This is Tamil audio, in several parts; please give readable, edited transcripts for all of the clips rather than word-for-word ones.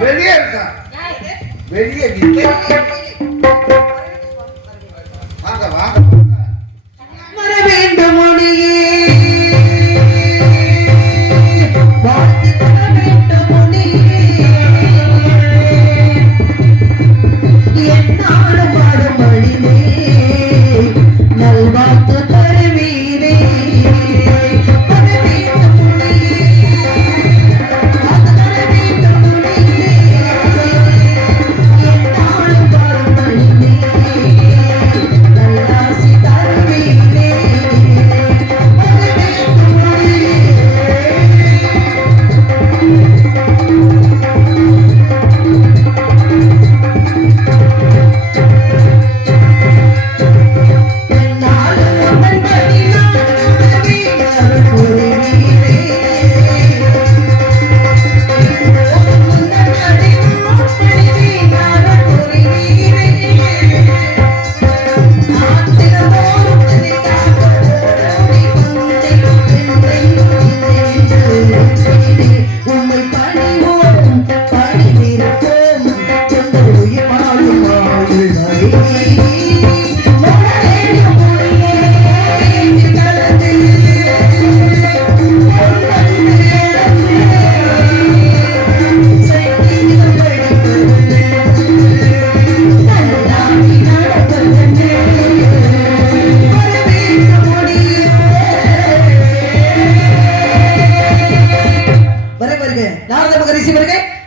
வெளியே இருக்கா வெளியே வாங்க வாங்க வர வேண்டும் மொழியே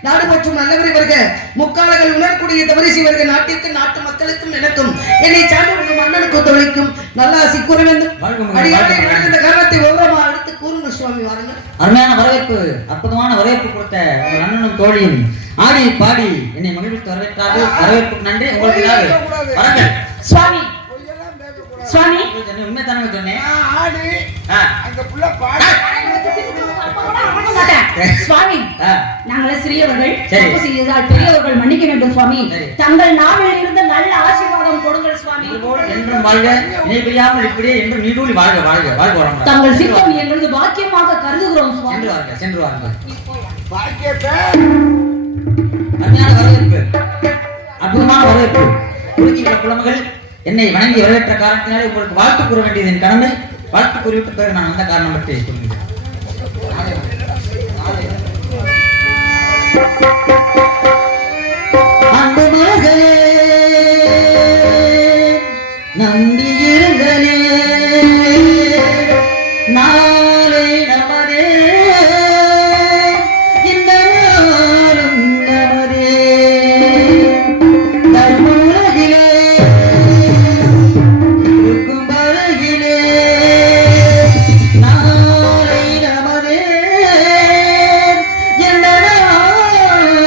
நாடு மற்றும் நல்லவர் இவர்க முக்காலங்கள் உணரக்கூடிய தவறிசி இவர்கள் நாட்டிற்கு நாட்டு மக்களுக்கும் எனக்கும் என்னை சார்ந்த மன்னனுக்கு தொழிக்கும் நல்லாசி கூற வேண்டும். அடியாரை இந்த காரணத்தை விவரமா எடுத்து கூறுங்கள் சுவாமி. வாருங்கள். அருமையான வரவேற்பு, அற்புதமான வரவேற்பு கொடுத்த உங்கள் அண்ணனும் தோழியும் ஆடி பாடி என்னை மகிழ்வித்து வரவேற்றார்கள். வரவேற்புக்கு நன்றி. உங்களுக்கு வரங்கள் சுவாமி. சுவாமி உண்மை தானே சொன்னேன். சுவாமி நாங்களே சிறியவர்கள் தப்பு செய்தால் பெரியவர்கள் மன்னிக்க வேண்டும் சுவாமி. தங்கள் நாவில் இருந்து நல்ல ஆசீர்வாதம் கொடுங்கள் சுவாமி. என்றும் வாழ்க, இணை பிரியாமல் இப்படியே என்றும் நீடூழி வாழ்க வாழ்க வாழ்க வளம். தங்கள் சித்தம் எங்களது பாக்கியமாக கருதுகிறோம் சுவாமி. சென்று வாருங்க, சென்று வாருங்க. அருமையான வரவேற்பு, அற்புதமான வரவேற்பு. குறிஞ்சிக்குள குலமகள் என்னை வணங்கி வரவேற்ற காரணத்தினாலே உங்களுக்கு வாழ்த்து கூற வேண்டியது என் கடமை. வாழ்த்து கூறிவிட்ட பிறகு நான் அந்த காரணம் பற்றி சொல்கிறேன். அன்பு மகளே, நம்பியிருங்களே, நாளை நமதே, இந்த நாளும் நமதே. தர்மோலகிலே இருக்கும் பலகிலே, நாளை நமதே, இந்த நாளும்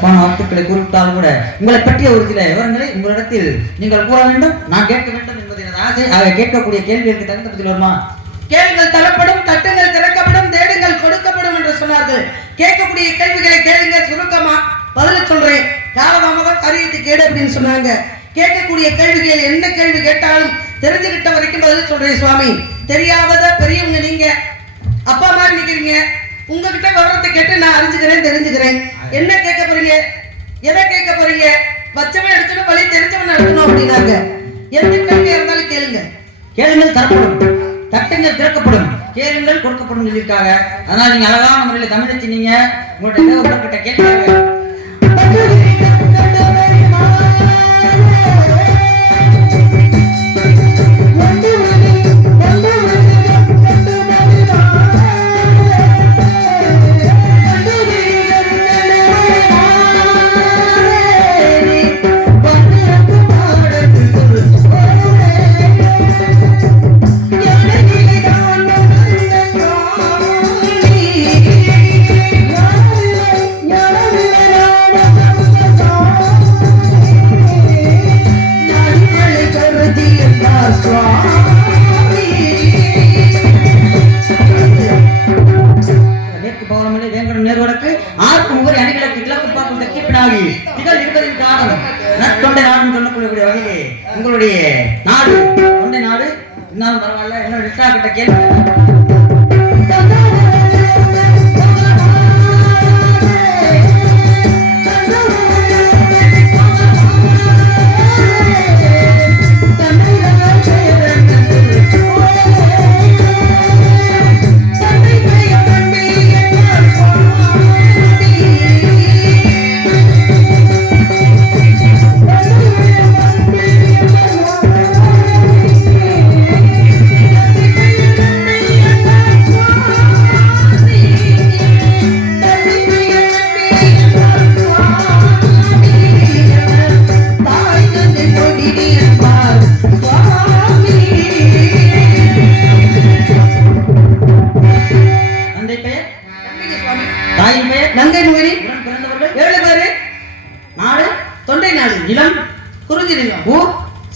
சிறப்பான வார்த்தைகளை கூறிவிட்டால் கூட உங்களை பற்றிய ஒரு சில விவரங்களை உங்களிடத்தில் நீங்கள் கூற வேண்டும், நான் கேட்க வேண்டும் என்பது எனது ஆசை. ஆக கேட்கக்கூடிய கேள்விகளுக்கு தகுந்த பதில் வருமா? கேளுங்கள் தரப்படும், தட்டுங்கள் திறக்கப்படும், தேடுங்கள் கொடுக்கப்படும் என்று சொன்னார்கள். கேட்கக்கூடிய கேள்விகளை கேளுங்க, சுருக்கமா பதில் சொல்றேன். காலதாமதம் காரியத்துக்கு கேடு அப்படின்னு சொன்னாங்க. கேட்கக்கூடிய கேள்விகள் என்ன கேள்வி கேட்டாலும் தெரிஞ்சுக்கிட்ட வரைக்கும் பதில் சொல்றேன் சுவாமி. தெரியாதத பெரியவங்க நீங்க அப்பா மாதிரி நிக்கிறீங்க, உங்ககிட்ட விவரத்தை கேட்டு நான் அறிஞ்சுக்கிறேன், தெரிஞ்சுக்கிறேன். என்ன கேட்க போறீங்க, எதை கேட்க போறீங்க? பச்சவன் எடுக்கணும், வழி தெரிஞ்சவன் எடுக்கணும் அப்படின்னாங்க. எந்த கேள்வியா இருந்தாலும் கேளுங்க. கேளுங்கள் தரப்படும், தட்டுங்கள் திறக்கப்படும், கேளுங்கள் கொடுக்கப்படும் சொல்லியிருக்காங்க. அதனால நீங்க அழகான முறையில் தமிழ் சொன்னீங்க. உங்களுடைய ஒருவர்கிட்ட கேட்க உங்களுடைய நாடு தொண்டை நாடு இருந்தாலும் பரவாயில்ல. என்ன ரிஷா கிட்ட கேள்வி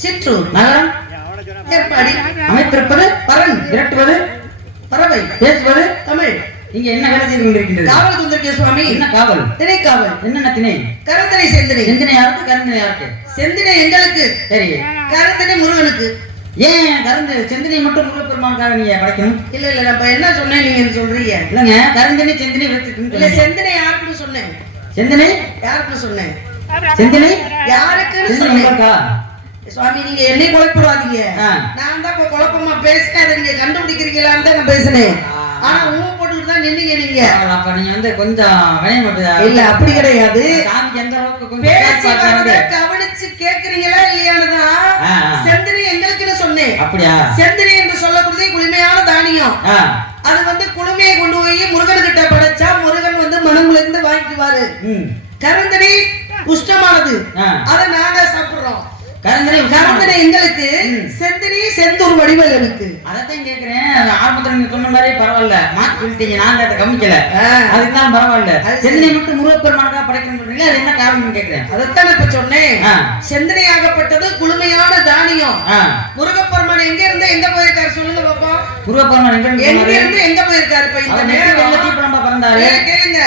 சிற்றூர் நகரம் ஏற்பாடி அமைத்திருப்பது பரன் விரட்டுவது பறவை பேசுவது தமிழ். நீங்க என்ன வேலை செய்து கொண்டிருக்கின்றது? காவல் வந்திருக்கேன் சுவாமி. என்ன காவல்? திணை காவல். என்னென்ன திணை? கரந்தனை செந்தினை. செந்தினை யாருக்கு? கரந்தனை யாருக்கு? செந்தினை எங்களுக்கு. சரி. கரந்தனை முருகனுக்கு. ஏன் கரந்து செந்தினை மட்டும் முருகப்பெருமானுக்காக நீங்க படைக்கணும்? இல்ல இல்ல நான் என்ன சொன்னேன் நீங்க சொல்றீங்க? இல்லங்க கரந்தனை செந்தினை வச்சுக்கிட்டு இல்ல செந்தினை யாருக்குன்னு சொன்னேன். செந்தினை யாருக்குன்னு சொன்னேன். செந்தினை யாருக்குன்னு சொன்னேன். சுவாமி நீங்க என்னை குழப்பிடாதீங்க. நான் தான் இப்ப குழப்பமா பேசினேன், அதை நீங்க கண்டுபிடிக்கிறீங்களான்னு தான் நான் பேசினேன். ஆனா ஊ போட்டுட்டு தான் நின்னீங்க நீங்க. அப்ப நீங்க வந்து கொஞ்சம் இல்ல அப்படி கிடையாது. எந்த அளவுக்கு கவனிச்சு கேக்குறீங்களா இல்லையானுதான் செந்தினி எங்களுக்குன்னு சொன்னேன். அப்படியா? செந்தினி என்று சொல்லக்கூடியது குளுமையான தானியம். அது வந்து குளுமையை கொண்டு போய் முருகன்கிட்ட படைச்சா முருகன் வந்து மனமுல இருந்து வாங்கிக்குவாரு. கரந்தனி உஷ்டமானது, அதை நாங்க சாப்பிடுறோம். கரந்தனை எங்களுக்கு, செந்தினி செந்தூர் வடிவல் எனக்கு. அதான் கேக்குறேன். ஆரம்பத்துல நீங்க சொன்ன மாதிரி பரவாயில்ல, மாற்றி சொல்லிட்டீங்க, நான் அதை கவனிக்கல. அதுதான் பரவாயில்ல. செந்தினை மட்டும் முருகப்பெருமானுக்காக படைக்கணும் சொல்றீங்க, அது என்ன காரணம் கேக்குறேன். அதைத்தான் இப்ப சொன்னேன். செந்தினை ஆகப்பட்டது குளுமையான தானியம். முருகப்பெருமான் எங்க இருந்து எங்க போயிருக்காரு சொல்லுங்க பாப்போம். முருகப்பெருமான் எங்க இருந்து எங்க போயிருக்காரு? இப்ப இந்த நேரம் தீப்பிழம்பா பிறந்தாரு. கேளுங்க,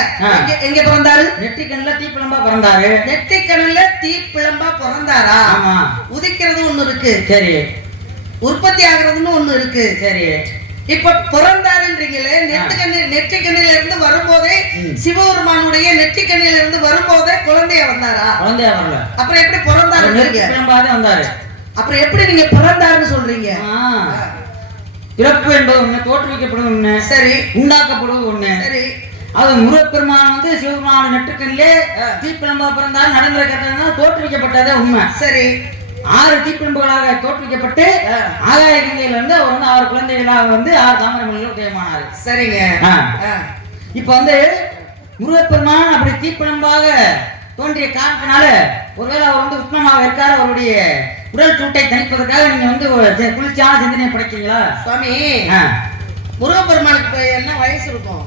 எங்க பிறந்தாரு? நெற்றிக்கண்ணுல தீப்பிழம்பா பிறந்தாரு. நெற்றிக்கண்ணுல தீப்பிழம்பா பிறந்தாரா? ஆமா. உதிக்கிறது ஒண்ணு இருக்கு, சரி. உற்பத்தி ஆகுறதுன்னு ஒண்ணு இருக்கு, சரி. இப்ப பிறந்தாருன்றீங்களே, நெற்றிக்கண்ணில இருந்து வரும்போதே சிவபெருமானுடைய நெற்றிக்கண்ணில இருந்து வரும்போதே குழந்தையா வந்தாரா? குழந்தையா வரல. அப்புறம் எப்படி பிறந்தாரு? வந்தாரு. அப்புறம் எப்படி நீங்க பிறந்தாருன்னு சொல்றீங்க? பிறப்பு என்பது ஒண்ணு, தோற்றுவிக்கப்படுவது ஒண்ணு, சரி. உண்டாக்கப்படுவது ஒண்ணு, சரி. அது முருகப்பெருமான் வந்து சிவபெருமான நெற்றுக்கண்ணிலே தீப்பிழம்பா பிறந்தால் நடைமுறை கட்டணம் தோற்றுவிக்கப்பட்டதே உண்மை, சரி. 6 தீப்பிழம்புகளாக தோற்றுவிக்கப்பட்டு ஆகாய கங்கையில இருந்து அவர் வந்து 6 குழந்தைகளாக வந்து 6 தாமரைமலையில் உதயமானாரு, சரிங்க. இப்ப வந்து முருகப்பெருமான் அப்படி தீப்பிழம்பாக தோன்றிய காரணத்தினால ஒருவேளை அவர் வந்து உஷ்ணமாக இருக்காரு, அவருடைய உடல் சூட்டை தணிப்பதற்காக நீங்க வந்து குளிர்ச்சியான சிந்தனையை படைக்கிறீங்களா? சுவாமி, முருகப்பெருமானுக்கு என்ன வயசு இருக்கும்?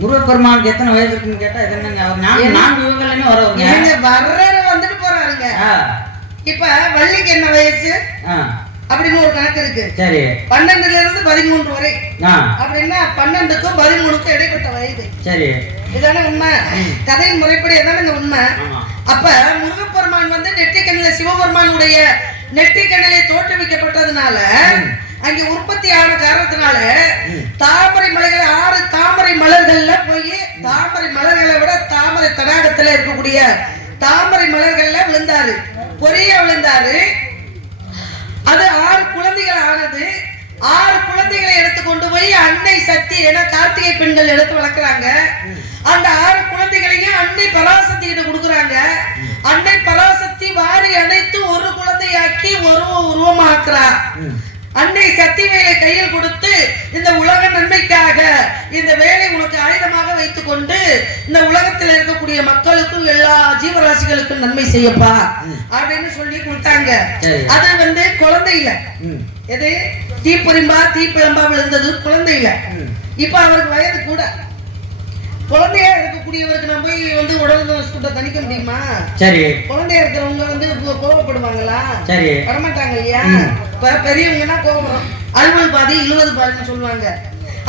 முருகப்பெருமானுக்கு எத்தனை வயசு இருக்குன்னு கேட்டா இது என்னங்க அவர் 4 யுகங்கள்லயுமே வரவங்க வர்ற வந்துட்டு போறாருங்க. இப்ப வள்ளிக்கு என்ன வயசு அப்படின்னு ஒரு கணக்கு இருக்கு. சரி, 12ல இருந்து 13 வரை அப்படின்னா 12க்கும் 13க்கும் இடைப்பட்ட வயது. சரி, இதான உண்மை. கதையின் முறைப்படி எதான உண்மை. அப்ப முருகப்பெருமான் வந்து நெற்றிக்கண்ணில சிவபெருமானுடைய நெற்றிக்கண்ணிலே தோற்றுவிக்கப்பட்டதுனால அங்கே உற்பத்தி ஆன காரணத்தினால தாமரை மலைகள் 6 தாமரை மலர்கள்ல போய் தாமரை மலர்களை விட தாமரை தடாகத்துல இருக்கக்கூடிய தாமரை மலர்கள்ல விழுந்தாரு, பொரிய விழுந்தாரு. அது 6 குழந்தைகள் ஆனது. 6 குழந்தைகளை எடுத்து கொண்டு போய் அன்னை சக்தி என கார்த்திகை பெண்கள் எடுத்து வளர்க்குறாங்க. அந்த 6 குழந்தைகளையும் அன்னை பராசக்தி கிட்ட கொடுக்குறாங்க. அன்னை பராசக்தி வாரி அணைத்து ஒரு குழந்தையாக்கி உருவமாக்குறா. அன்னை சக்தி வேலை கையில் கொடுத்து இந்த உலக நன்மைக்காக இந்த வேலை உனக்கு ஆயுதமாக வைத்துக் கொண்டு இந்த உலகத்தில் இருக்கக்கூடிய மக்களுக்கும் எல்லா ஜீவராசிகளுக்கும் நன்மை செய்யப்பா அப்படின்னு சொல்லி கொடுத்தாங்க. அது வந்து குழந்தை இல்ல, எது தீப்பொறிம்பா தீப்பிழம்பா விழுந்தது குழந்தை இல்ல. இப்ப அவருக்கு வயது கூட. குழந்தையா இருக்கக்கூடியவருக்கு நம்ம போய் வந்து உடல் தணிக்க முடியுமா? சரி, குழந்தையா இருக்கிறவங்க வந்து கோவப்படுவாங்களா? சரி, வரமாட்டாங்க இல்லையா? இப்ப பெரியவங்கன்னா கோவம் அலுவல் பாதி 70 பாதின்னு சொல்லுவாங்க.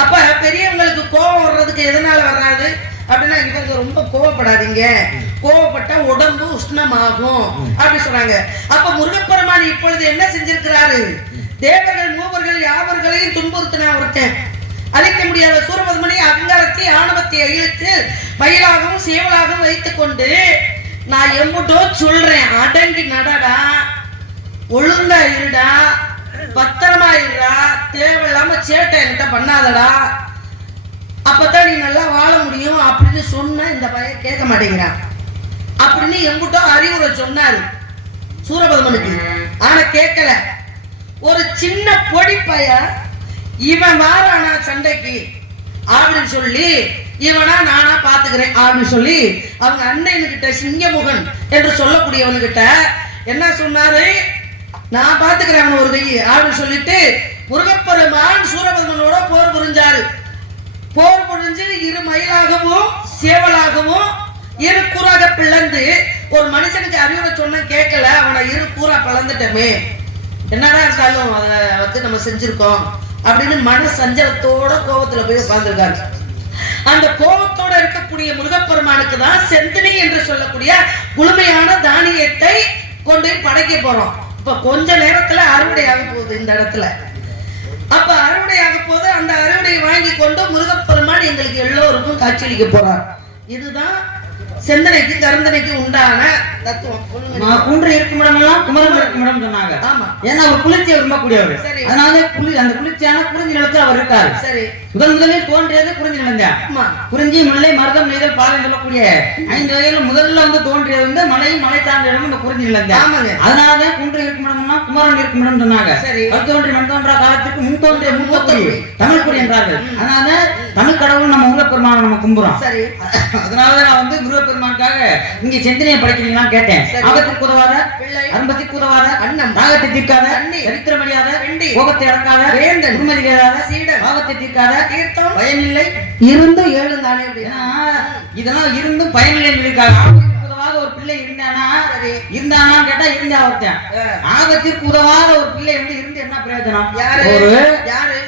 அப்ப பெரியவங்களுக்கு கோவம் வர்றதுக்கு எதனால வராது அப்படின்னா இவங்க ரொம்ப கோவப்படாதீங்க, கோவப்பட்டா உடம்பு உஷ்ணமாகும் அப்படி சொன்னாங்க. அப்ப முருகப்பெருமான் இப்பொழுது என்ன செஞ்சிருக்கிறாரு? தேவர்கள் மூவர்கள் யாவர்களையும் துன்புறுத்தினா ஒருத்தன் அழிக்க முடியாத சூரபத்மனை அகங்காரத்தை ஆணவத்தை இழுத்து மயிலாகவும் சேவலாகவும் வைத்துக் கொண்டு நான் எம்புட்டோ சொல்றேன், அடங்கி நடடா, ஒழுங்கா இருடா, பத்திரமா இருடா, தேவையில்லாம சேட்டை என்கிட்ட பண்ணாதடா, அப்பதான் நீ நல்லா வாழ முடியும் அப்படின்னு சொன்ன இந்த பையன் கேட்க மாட்டேங்கிறான் அப்படின்னு எம்புட்டோ அறிவுரை சொன்னாரு சூரபத்மனுக்கு. ஆனா கேட்கல. ஒரு சின்ன பொடி பையன் இவன் வாரானா சண்டைக்கு அப்படின்னு சொல்லி இவனா நானா பாத்துக்கிறேன் அப்படின்னு சொல்லி அவங்க அண்ணனுக்கிட்ட சிங்கமுகன் என்று சொல்லக்கூடியவனுக்கிட்ட என்ன சொன்னாரு? நான் பாத்துக்கிறேன் அவன் ஒரு கை அப்படின்னு சொல்லிட்டு முருகப்பெருமான் சூரபத்மனோட போர் புரிஞ்சாரு. போர் புரிஞ்சு 2 மயிலாகவும் சேவலாகவும் 2 கூறாக பிளந்து ஒரு மனுஷனுக்கு அறிவுரை சொன்ன கேட்கல, அவனை 2 கூறா பிளந்துட்டமே, என்னதான் இருந்தாலும் அதை வந்து நம்ம செஞ்சிருக்கோம் அப்படின்னு மன சஞ்சலத்தோட கோபத்துல போய் உட்கார்ந்துருக்காரு. அந்த கோபத்தோட இருக்கக்கூடிய முருகப்பெருமானுக்கு தான் செந்தினி என்று சொல்லக்கூடிய முழுமையான தானியத்தை கொண்டு படைக்க போறோம். இப்ப கொஞ்ச நேரத்துல அறுவடை ஆக போகுது இந்த இடத்துல. அப்ப அறுவடை ஆக போது அந்த அறுவடையை வாங்கி கொண்டு முருகப்பெருமான் எங்களுக்கு எல்லோருக்கும் காட்சியளிக்க போறார். இதுதான் செந்தனைக்கு கருந்தனைக்கு உண்டான தத்துவம். குன்று இருக்கும் இடமெல்லாம் குமரன் இருக்கும் இடம் சொன்னாங்க. ஆமா, ஏன்னா அவர் குளிர்ச்சியை விரும்பக்கூடியவர். அதனால அந்த குளிர்ச்சியான குறிஞ்சி நிலத்தில் அவர் இருக்காரு. சரி, முதலில் தோன்றியது குறிஞ்சி நிலம். குறிஞ்சி, முல்லை, மருதம், நெய்தல், பாலை சொல்லக்கூடிய 5 வகையில முதல்ல வந்து தோன்றியது வந்து மலையும் மலை சார்ந்த இடமும் இந்த குறிஞ்சி நிலம். அதனாலதான் குன்று இருக்கும் இடமெல்லாம் குமரன் இருக்கும் இடம் சொன்னாங்க. கல் தோன்றி மண் தோன்றா காலத்துக்கு முன் தோன்றிய முன்கோத்தொழி தமிழ் குறி என்றார்கள். அதனால தமிழ் கடவுள் நம்ம முருகப்பெருமானை நம்ம கும்புறோம். அதனாலதான் நான் வந்து முருகப்பெருமானுக்காக இங்க செந்தினியை படைக்கிறீங்களான்னு கேட்டேன். ஆபத்திற்கு உதவாத, அன்பத்திற்கு உதவாத, அண்ணன் தாகத்தை தீர்க்காத, சரித்திரம் அடியாத, கோபத்தை அடக்காத, வேந்தன் உண்மை கேளாத, சீடன் பாவத்தை தீர்க்காத, தீர்த்தம் பயனில்லை இருந்தும் 7 தானே அப்படின்னா இதெல்லாம் இருந்தும் பயனில்லை இருக்காங்க. ஆபத்திற்கு உதவாத ஒரு பிள்ளை இருந்தானான்னு கேட்டா இருந்தா ஒருத்தன். ஆபத்திற்கு உதவாத ஒரு பிள்ளை வந்து இருந்து என்ன பிரயோஜனம்? யாரு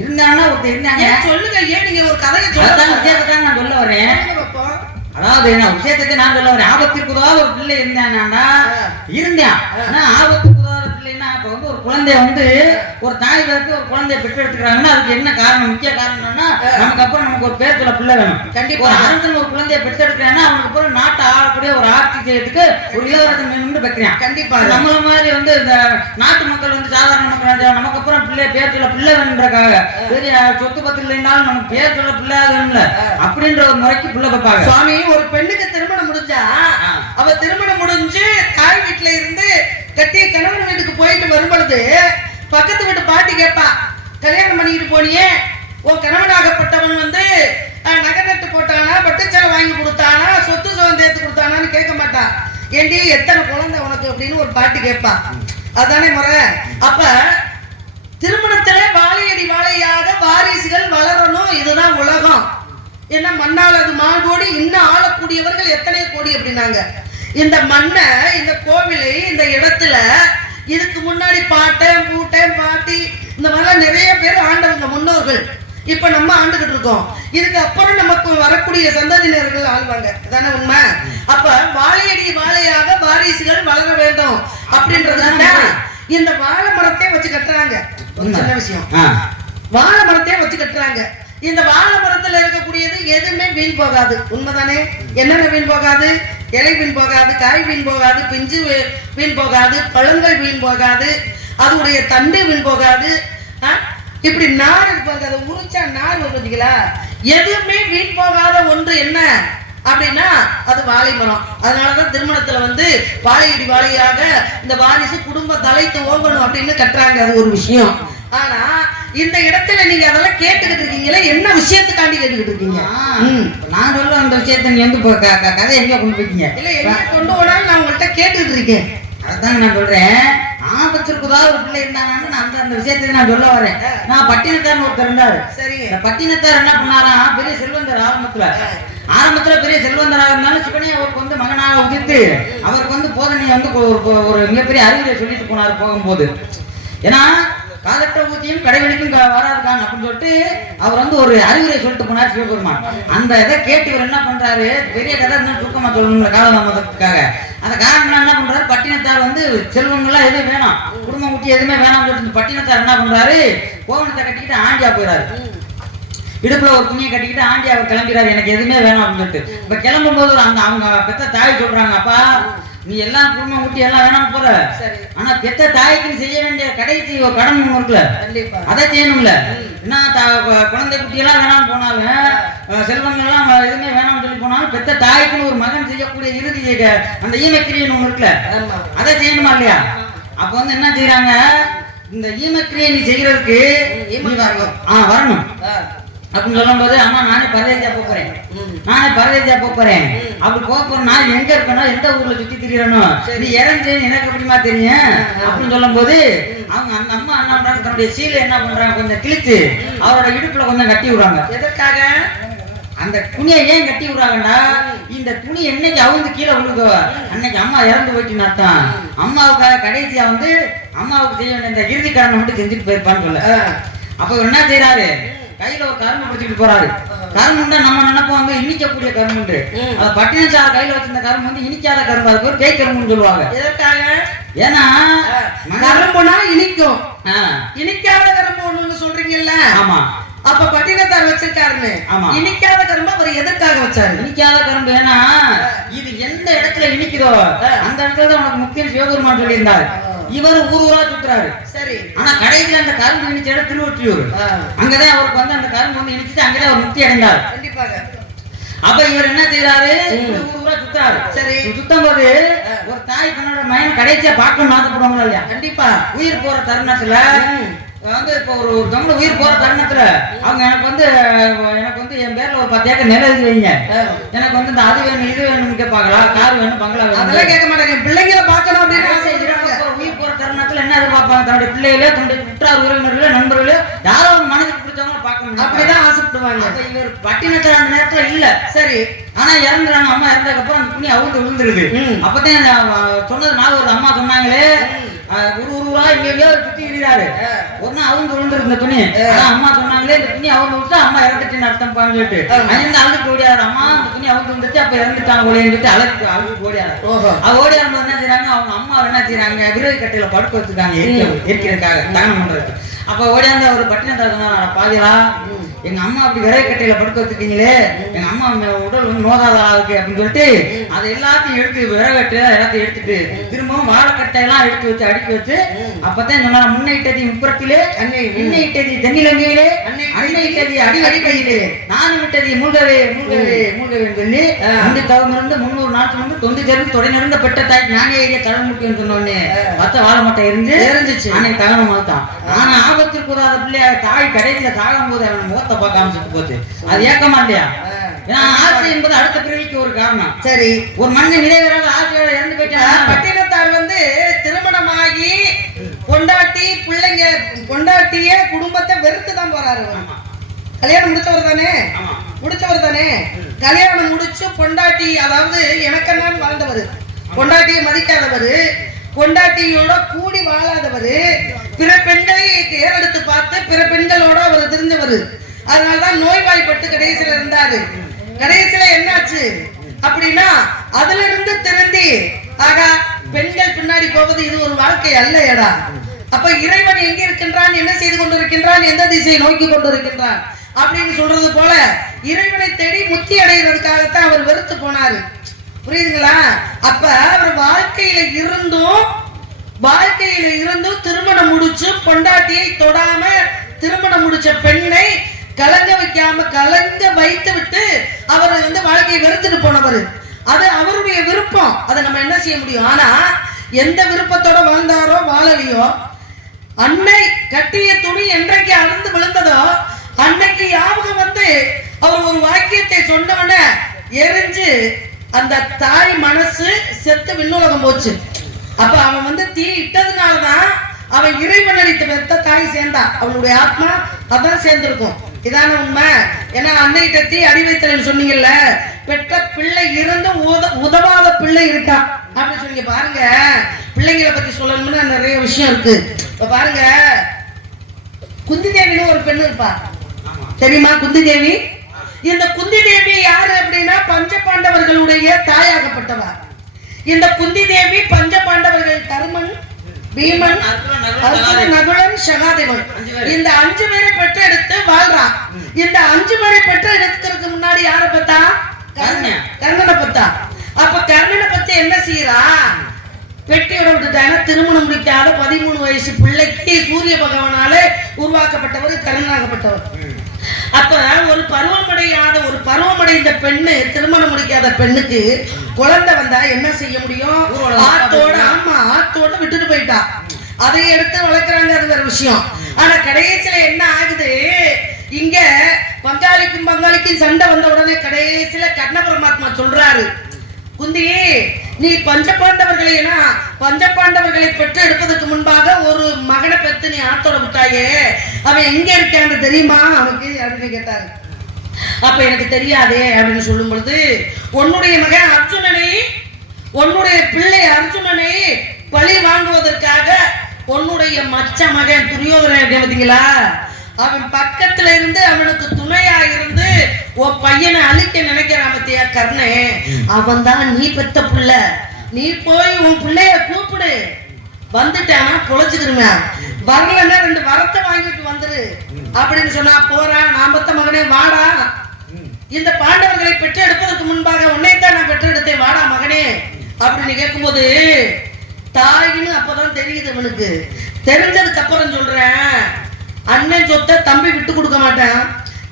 இருந்தாங்கன்னா ஒருத்தர் இருந்தாங்க. சொல்லுங்க, ஏன் நீங்க ஒரு கதையை சொல்லுங்க. நான் சொல்ல வரேன். அதாவது என்ன விஷயத்தை நான் சொல்ல வரேன். ஆபத்திற்கு உதவாத ஒரு பிள்ளை இருந்தானா இருந்தேன். ஆனா ஆபத்துக்கு உதவாத பிள்ளைன்னா இப்ப வந்து ஒரு குழந்தைய வந்து ஒரு தாய் தரப்பு ஒரு குழந்தைய பெற்று எடுத்துக்கிறாங்கன்னா அதுக்கு என்ன காரணம்? முக்கிய காரணம் என்னன்னா நமக்கு அப்புறம் நமக்கு ஒரு பேர் சொல்ல பிள்ளை வேணும். கண்டிப்பா ஒரு அரசன் ஒரு குழந்தைய பெற்று எடுக்கிறான்னா அவனுக்கு அப்புறம் நாட்டை ஆளக்கூடிய ஒரு ஆட்சி செய்யறதுக்கு ஒரு இளவரசன் வேணும்னு வைக்கிறேன். கண்டிப்பா நம்மள மாதிரி வந்து இந்த நாட்டு மக்கள் வந்து சாதாரண மக்கள் நமக்கு அப்புறம் பிள்ளை பேர் சொல்ல பிள்ளை வேணுன்றக்காக பெரிய சொத்து பத்து இல்லைன்னாலும் நமக்கு பேர் சொல்ல பிள்ளை வேணும்ல அப்படின்ற ஒரு முறைக்கு பிள்ளை வைப்பாங்க. சுவாமி, ஒரு பெண்ணுக்கு திருமணம் முடிஞ்சா அவ திருமணம் முடிஞ்சு தாய் வீட்டுல இருந்து கட்டிய கணவன் வீட்டுக்கு போயிட்டு வரும்பொழுது பக்கத்து வீட்டு பாட்டி கேட்பா, கல்யாணம் பண்ணிட்டு போனியே உன் கணவனாகப்பட்டவன் வந்து நகை நட்டு போட்டானா, பட்டுச்சேலை வாங்கி கொடுத்தானா, சொத்து சுகம் தேர்த்து கொடுத்தானான்னு கேட்க மாட்டான். ஏண்டி எத்தனை குழந்தை உனக்கு அப்படின்னு ஒரு பாட்டி கேட்பா. அதானே முறை. அப்ப திருமணத்துல வாழையடி வாழையாக வாரிசுகள் வளரணும். இதுதான் உலகம். ஏன்னா மண்ணால் அது மாகோடி, இன்னும் ஆளக்கூடியவர்கள் எத்தனை கோடி அப்படின்னாங்க. இந்த மண்ணை, இந்த கோவிலை, இந்த இடத்துல இதுக்கு முன்னாடி பாட்டன் பூட்டன் பாட்டி இந்த மாதிரிலாம் நிறைய பேர் ஆண்டவங்க முன்னோர்கள். இப்ப நம்ம ஆண்டுகிட்டு இருக்கோம். இதுக்கு அப்புறம் நமக்கு வரக்கூடிய சந்ததியினர்கள் ஆள்வாங்க. அதான உண்மை. அப்ப வாழையடி வாழையாக வாரிசுகள் வளர வேண்டும் அப்படின்றதுனால இந்த வாழை மரத்தை வச்சு கட்டுறாங்க. சின்ன விஷயம், வாழை மரத்தையே வச்சு கட்டுறாங்க. இந்த வாழை மரத்துல இருக்கக்கூடியது எதுவுமே வீண் போகாது. உண்மைதானே? என்னென்ன வீண் போகாது? இலை வீண் போகாது, காய் வீண் போகாது, பிஞ்சு வீண் போகாது, பழங்கள் வீண் போகாது, அதோடைய தண்டு வீண் போகாது. இப்படி நார் இருப்பாங்க, அதை உரிச்சா நார் வருவீங்களா? எதுவுமே வீண் போகாத ஒன்று என்ன அப்படின்னா அது வாழை மரம். அதனாலதான் திருமணத்துல வந்து வாழையடி வாழையாக இந்த வாரிசு குடும்ப தலைத்து ஓங்கணும் அப்படின்னு கட்டுறாங்க. அது ஒரு விஷயம். ஆனா இந்த இடத்துல நீங்க அதெல்லாம் கேட்டுக்கிட்டு இருக்கீங்களா? என்ன விஷயத்துக்காண்டி கேட்டுக்கிட்டு இருக்கீங்க? நான் சொல்ல அந்த விஷயத்த நீ வந்து கதை எங்க கொண்டு போய்க்கீங்க? இல்ல எங்க கொண்டு போனாலும் நான் உங்கள்கிட்ட கேட்டுக்கிட்டு இருக்கேன். அதான் நான் சொல்றேன், ஆபத்திற்குதா ஒரு பிள்ளை இருந்தாங்கன்னு நான் அந்த விஷயத்துக்கு நான் சொல்ல வரேன். நான் பட்டினத்தார் ஒருத்தர் இருந்தாரு. சரிங்க. பட்டினத்தார் என்ன பண்ணாரா, பெரிய செல்வந்தர். ஆரம்பத்துல பெரிய செல்வந்தராக இருந்தாலும் சிவனே அவருக்கு வந்து மகனாக உதித்து அவருக்கு வந்து போதனையை வந்து ஒரு மிகப்பெரிய அறிவுரை சொல்லிட்டு போனாரு போகும்போது. ஏன்னா காலட்ட ஊதியும் கடைவெளிக்கும் வராதுக்காங்க அப்படின்னு சொல்லிட்டு அவர் வந்து ஒரு அறிவுரை சொல்லிட்டு போனார் சிவபெருமான். அந்த இதை கேட்டு இவர் என்ன பண்றாரு, பெரிய கதை தூக்கமா சொல்லணுங்கிற காலதாமதத்துக்காக அந்த காரணம் என்ன பண்றாரு, பட்டினத்தார் வந்து செல்வங்கள்லாம் எதுவும் வேணாம், குடும்பம் குட்டி எதுவுமே வேணாம்னு சொல்லிட்டு பட்டினத்தார் என்ன பண்றாரு, கோவணத்தை கட்டிக்கிட்டு ஆண்டியா போயிடாரு. இடுப்புல ஒரு துணியை கட்டிக்கிட்டு ஆண்டி அவர் கிளம்பிறாரு, எனக்கு எதுவுமே வேணும் அப்படின்னு சொல்லிட்டு. இப்ப கிளம்பும் போது அவங்க பெத்த தாய் சொல்றாங்க, அப்பா நீ எல்லாம் குடும்பம் குட்டி எல்லாம் வேணாம் போற, ஆனா பெத்த தாய்க்கு செய்ய வேண்டிய கடைசி ஒரு கடன் ஒண்ணு இருக்குல்ல, அதை செய்யணும்ல. என்ன குழந்தை குட்டி எல்லாம் வேணாம் போனாலும் செல்வங்கள் எல்லாம் எதுவுமே வேணாம்னு சொல்லி போனாலும் பெத்த தாய்க்குன்னு ஒரு மகன் செய்யக்கூடிய இறுதி அந்த ஈமக்கிரியன் ஒண்ணு இருக்குல்ல, அதை செய்யணுமா இல்லையா? அப்ப வந்து என்ன செய்யறாங்க, இந்த ஈமக்கிரியை நீ செய்யறதுக்கு வரணும் அப்படின்னு சொல்லும் போது, அம்மா நானே பரதேசியா போறேன், அப்படி போறேன், நான் எங்க இருக்கணும், எந்த ஊர்ல சுத்தி திரியணும், நீ இறந்து எனக்கு எப்படிமா தெரியும் அப்படின்னு சொல்லும் போது அவங்க அந்த அம்மா என்ன பண்றாங்க, தன்னுடைய சீலை என்ன பண்றாங்க கொஞ்சம் கிழிச்சு அவரோட இடுப்புல கொஞ்சம் கட்டி விடுறாங்க. எதற்காக? அந்த துணியை ஏன் கட்டி விடுறாங்கன்னா, இந்த துணி என்னைக்கு அவுந்து கீழே விழுதோ அன்னைக்கு அம்மா இறந்து போயிட்டுன்னு அர்த்தம். அம்மாவுக்காக கடைசியா வந்து அம்மாவுக்கு செய்ய வேண்டிய இந்த இறுதி கடனை மட்டும் செஞ்சுட்டு போயிருப்பான்னு சொல்ல. அப்ப என்ன செய்யறாரு, கையில ஒரு கரும்பு பிடிச்சிட்டு போறாரு. கரும்புண்டா நம்ம நினைப்போம் வந்து இனிக்கக்கூடிய கரும்புண்டு, அது பட்டினத்தார் கையில வச்சிருந்த கரும்பு வந்து இனிக்காத கரும்பு, அதுக்கு ஒரு பேய் கரும்புன்னு சொல்லுவாங்க. எதற்காக? ஏன்னா கரும்புனா இனிக்கும், இனிக்காத கரும்பு ஒண்ணு சொல்றீங்கல்ல. ஆமா. அப்ப பட்டினத்தார் வச்சிருக்காருன்னு. ஆமா. இனிக்காத கரும்பு அவர் எதற்காக வச்சாரு? இனிக்காத கரும்பு ஏன்னா இது எந்த இடத்துல இனிக்குதோ அந்த இடத்துல உனக்கு முக்கியம் சிவபெருமான் சொல்லி இருந்தாரு. இவர் ஊரா சுத்துறாரு. சரி. ஆனா கடைசியில அந்த கரும்பு இனிச்ச இடம் திருவொற்றியூர். அங்கதான் அவருக்கு வந்து அந்த கரும்பு வந்து இனிச்சு அங்கதான் அவர் முக்தி அடைந்தார். கண்டிப்பாக. அப்ப இவர் என்ன செய்யறாரு, ஊரா சுத்துறாரு. சரி. சுத்தும் போது ஒரு தாய் தன்னோட மகன் கடைசியா பார்க்கணும்னு ஆசைப்படுவாங்களா இல்லையா? கண்டிப்பா. உயிர் போற தருணத்துல வந்து இப்ப ஒரு தமிழ் உயிர் போற தருணத்துல அவங்க எனக்கு வந்து என் பேர்ல ஒரு 10 ஏக்கர் நிலம் எழுதி வைங்க, எனக்கு வந்து இந்த அது வேணும் இது வேணும்னு கேட்பாங்களா, கார் வேணும் பங்களா வேணும், அதெல்லாம் கேட்க மாட்டாங்க. பிள்ளைங்களை பார்க்கணும் அப்படின்னு உயிர் போற தருணத்துல என்ன எதிர்பார்ப்பாங்க, தன்னுடைய பிள்ளைகளோ தன்னுடைய உற்றார் உறவினர்களோ நண்பர்களோ யாரோ ஒரு மனதுக்கு பிடிச்சவங்க பார்க்கணும், அப்படிதான் ஆசைப்படுவாங்க. இவர் பட்டினத்துல அந்த நேரத்துல இல்ல. சரி. ஆனா இறந்துறாங்க, அம்மா இறந்ததுக்கு அப்புறம் அந்த துணி அவுந்து விழுந்துருது. அப்பதான் சொன்னது நாள் ஒரு அம்மா சொன்னாங்களே, ஊரா இங்கேயோ சுத்தி இருக்கிறாரு, ஒன்னு அவங்க விழுந்துருக்கு இந்த துணி. அம்மா சொன்னாங்களே இந்த துணி அவங்க விட்டு அம்மா இறந்துட்டுன்னு அர்த்தம் சொல்லிட்டு அங்கிருந்து அழுதுக்கு ஓடியாரு. அம்மா இந்த துணி அவங்க விழுந்துச்சு, அப்ப இறந்துட்டாங்க ஓடியான்னு சொல்லிட்டு அழுதுக்கு ஓடியாரு. ஓடியாரும் போது என்ன செய்யறாங்க, அவங்க அம்மா என்ன செய்யறாங்க, விரோதி கட்டையில படுக்க வச்சுருக்காங்க எரிக்கிறதுக்காக தகனம் பண்றதுக்கு. அப்ப ஓடியாந்த ஒரு பட்டினத்தார் சொன்னாரா, பாவியா எங்க அம்மா அப்படி விரைவு கட்டையில படுக்க வச்சுருக்கீங்களே, எங்க அம்மா உடல் வந்து நோதாதா இருக்கு அப்படின்னு சொல்லிட்டு அதை எல்லாத்தையும் எடுத்து விறகட்டு எல்லாத்தையும் எடுத்துட்டு திரும்பவும் வாழைக்கட்டையெல்லாம் எடுத்து வச்சு அடுக்கி வச்சு அப்பதான் சொன்னாங்க, முன்னை இட்டதி முப்புறத்திலே இன்னை இட்டதி தென்னிலங்கையிலே அன்னை இட்டதி அடி அடிக்கையிலே நானும் இட்டதி மூழ்கவே மூழ்கவே மூழ்கவேன்னு சொல்லி அந்த தவமிருந்து 300 நாட்கள் வந்து தொந்தி தெரிந்து தொடை நடந்த பெற்ற தாய்க்கு நானே ஏறிய தழை முக்கியம் சொன்னோடனே பத்த வாழை மட்டை எரிஞ்சிச்சு அன்னைக்கு தகனம் மாத்தான். ஆனா ஆபத்திற்கு கூடாத பிள்ளைய தாய் கடைசியில சாகும் போது அவன் முகத்தை பார்க்காம செத்து போச்சு. அது ஏக்கமா இல்லையா? ஏன்னா ஆசை என்பது அடுத்த பிறவிக்கு ஒரு காரணம். சரி. ஒரு மனிதன் நிறைவேறாத ஆசையோட இறந்து போயிட்டான். பட்டினத்தார் வந்து திருமணமாகி பொண்டாட்டி பிள்ளைங்க பொண்டாட்டிய குடும்பத்தை வெறுத்து தான் போறாரு. கல்யாணம் முடிச்சவர் தானே. முடிச்சவர் தானே. கல்யாணம் முடிச்சு பொண்டாட்டி, அதாவது எனக்கெல்லாம் வாழ்ந்தவர், பொண்டாட்டியை மதிக்காதவர், பொண்டாட்டியோட கூடி வாழாதவர், பிற பெண்களை ஏறெடுத்து பார்த்து பிற பெண்களோட அவர் தெரிஞ்சவர். அதனாலதான் நோய்வாய்ப்பட்டு கடைசியில இருந்தாரு. கடைசியில என்னாச்சு அப்படின்னா அதுல இருந்து திருந்தி, ஆகா பெண்கள் பின்னாடி போவது இது ஒரு வாழ்க்கை அல்ல எடா. அப்ப இறைவன் எங்க இருக்கின்றான், என்ன செய்து கொண்டிருக்கின்றான், எந்த திசையை நோக்கி கொண்டிருக்கின்றான் அப்படின்னு சொல்றது போல இறைவனை தேடி முக்தி அடைகிறதுக்காகத்தான் அவர் வெறுத்து போனாரு. புரியுதுங்களா? அப்ப அவர் வாழ்க்கையில இருந்தும் திருமணம் முடிச்சு பொண்டாட்டியை தொடாம திருமணம் முடிச்ச பெண்ணை கலங்க வைக்காம கலங்க வைத்து விட்டு அவர் வாழ்க்கையை வெறுத்துட்டு போனவர். அது அவருடைய விருப்பம், அதை நம்ம என்ன செய்ய முடியும்? ஆனா எந்த விருப்பத்தோட வாழ்ந்தாரோ வாழலையோ, அன்னை கட்டிய துணி என்றைக்கு அழுந்து விழுந்ததோ அன்னைக்கு யாபகம் அவர் ஒரு வாக்கியத்தை சொன்னவன எரிஞ்சு அந்த தாய் மனசு செத்து விண்ணுலகம் போச்சு. அப்ப அவன் தீ இட்டதுனாலதான் அவன் இறைவன் அளித்த பெத்த தாய் சேர்ந்தான். அவனுடைய ஆத்மா அதான் சேர்ந்திருக்கும். இதான உண்மை. ஏன்னா அன்னைகிட்ட தீ அடி வைத்தலன்னு சொன்னீங்கல்ல, பெற்ற பிள்ளை இருந்தும் உதவாத பிள்ளை இருக்கான் அப்படின்னு சொன்னீங்க. பாருங்க, பிள்ளைங்களை பத்தி சொல்லணும்னா நிறைய விஷயம் இருக்கு. இப்ப பாருங்க, குந்தி தேவின்னு ஒரு பெண்ணு இருப்பா, தெரியுமா? குந்தி தேவி. இந்த குந்தி தேவி யாரு அப்படின்னா பஞ்ச பாண்டவர்களுடைய தாயாகப்பட்டவா. இந்த குந்தி தேவி பஞ்ச பாண்டவர்கள் கர்மன், பீமன், அர்ஜுனன், நகுலன், சகாதேவன், இந்த 5 பேரை பெற்று எடுத்து வாழ்றான். இந்த 5 பேரை பெற்று எடுக்கிறதுக்கு முன்னாடி யாரை பத்தா? கர்ணனை பத்தா. அப்ப கர்ணனை பத்தி என்ன செய்யறா? பெட்டியோட விட்டுட்டாங்க. திருமணம் முடிக்காத 13 வயசு பிள்ளைக்கு சூரிய பகவானால உருவாக்கப்பட்டவர், கர்ணனாகப்பட்டவர். அப்ப ஒரு பருவமடைந்த பெண்ணு, திருமணம் முடிக்காத பெண்ணுக்கு குழந்தை வந்தா என்ன செய்ய முடியும்? ஆத்தோட விட்டுட்டு போயிட்டா. அதை எடுத்து வளர்க்குறாங்க, அது வேற விஷயம். ஆனா கடைசியில என்ன ஆகுது? இங்க பங்காளிக்கும் சண்டை வந்த உடனே கடைசியில கர்ண பரமாத்மா சொல்றாரு, குந்தி நீ பஞ்சபாண்டவர்களை பெற்று எடுப்பதற்கு முன்பாக ஒரு மகனை பெற்று நீ ஆத்தோட விட்டாயே, அவன் எங்க இருக்கான்னு தெரியுமா அவனுக்கு அப்படின்னு கேட்டாரு. அப்ப எனக்கு தெரியாதே அப்படின்னு சொல்லும் பொழுது, உன்னுடைய மகன் அர்ஜுனனை, உன்னுடைய பிள்ளை அர்ஜுனனை பழி வாங்குவதற்காக உன்னுடைய மச்ச மகன் துரியோதனன் பார்த்தீங்களா, அவன் பக்கத்துல இருந்து அவனுக்கு துணையா இருந்து உன் பையனை அழிக்க நினைக்கிறான் பத்தியா கர்ணே, அவன் தான் நீ பெத்த புள்ள. நீ போய் உன் பிள்ளைய கூப்பிடு, வந்துட்டானா பொழைச்சுக்கிருவேன், வரலன்னா 2 வரத்தை வாங்கிட்டு வந்துரு அப்படின்னு சொன்னா போறேன். நான் பெத்த மகனே வாடா, இந்த பாண்டவர்களை பெற்று எடுப்பதற்கு முன்பாக உன்னைத்தான் நான் பெற்று எடுத்தேன், வாடா மகனே அப்படின்னு கேட்கும்போது தாயின்னு அப்பதான் தெரியுது அவனுக்கு. தெரிஞ்சதுக்கு அப்புறம் சொல்றேன், அண்ணன் சொத்தை தம்பி விட்டு கொடுக்க மாட்டேன்,